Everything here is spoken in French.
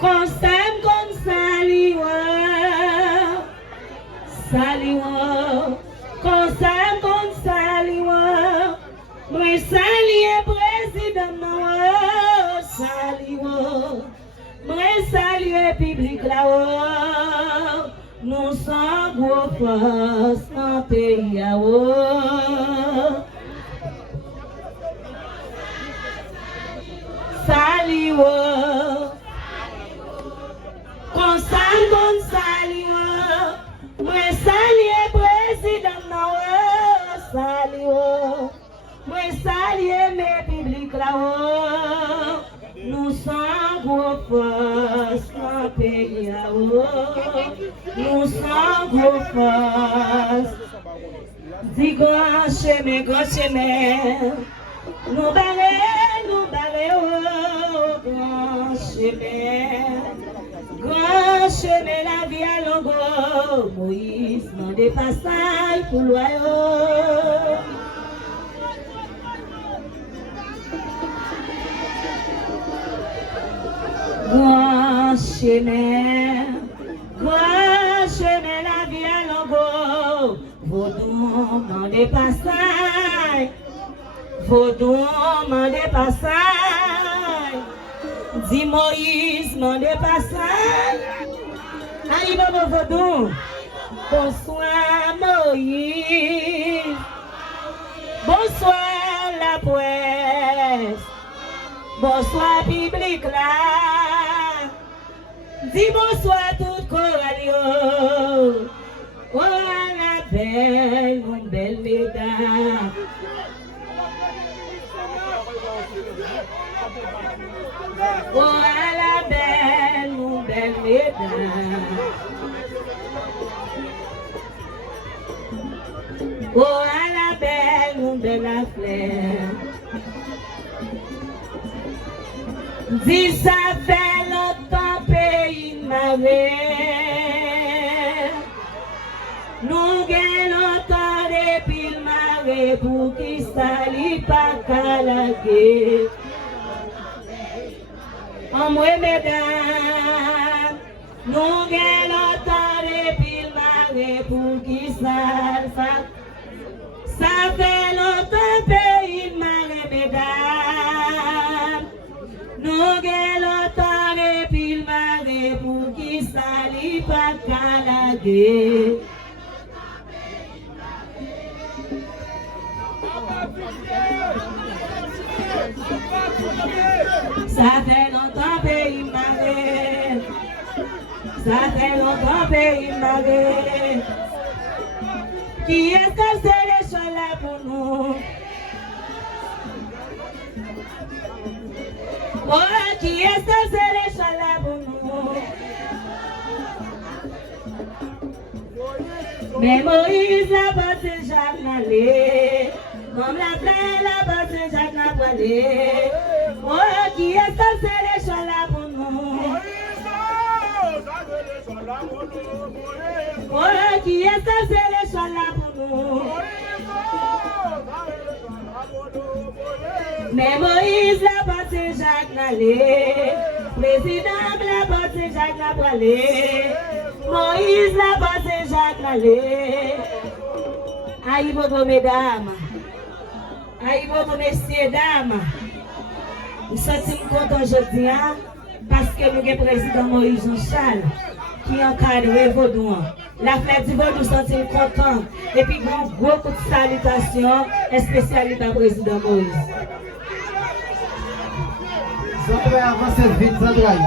Consam kon saliwa, saliwa. Consam kon saliwa, moi salie président noa, saliwa. Moi salue public là-haut, nous sommes gros force dans le pays là-haut. Saliwa. Consam kon saliwa, moi salie président noa, saliwa. Moi salie mes publics là-haut, nous sommes gros force dans le pays là-haut, nous sommes gros force. Dis grand chemin, nous barrons, oh, grand chemin, la vie à l'engo, Moïse, non des passages pour l'oyo. Grand chemin, la vie à l'engo, vaudou, non des passages, vaudou, non des passages. Dis Moïse, non des passages. Aïe, maman, vaudou. Bonsoir Moïse. Bonsoir la presse. Bonsoir public là. Dis bonsoir tout coralio. Oh la belle, mon belle mesdames. Oh la belle, mon belle mesdames. Oh la belle, mon belle fleur. Dis ça fait longtemps pays m'avait. Nous gagnons longtemps depuis le marais pour qui s'allie pas calaguer. En moi mesdames, nous gagnons longtemps depuis le marais pour qui s'allie pas. Ça fait longtemps pays marais mesdames. Nous gagnons longtemps depuis le marais pour qui s'allie pas calaguer. Ça fait longtemps pays marais. Ça fait longtemps pays marais. Qui est-ce que c'est les choses là pour nous? Oh, qui est-ce que c'est les choses là pour nous? Mais Moïse la passé Jacques n'allait, comme la plaie la passé Jacques n'a pas allé. Oh, qui est-ce que c'est les choses là pour nous? Oh, qui est-ce que c'est les choses là pour nous? Mais Moïse la passé Jacques n'allait, président la passé Jacques n'a pas allé. Moïse la passé Jacques n'allait. Aïe vos mesdames, aïe vos messieurs dames. Nous sommes contents aujourd'hui parce que nous avons le président Moïse Jean-Charles qui encadre Vaudou. La fête du Vaudou sommes contents. Et puis un gros coup de salutation spécialité au président Moïse. Ça va avancer vite, ça doit.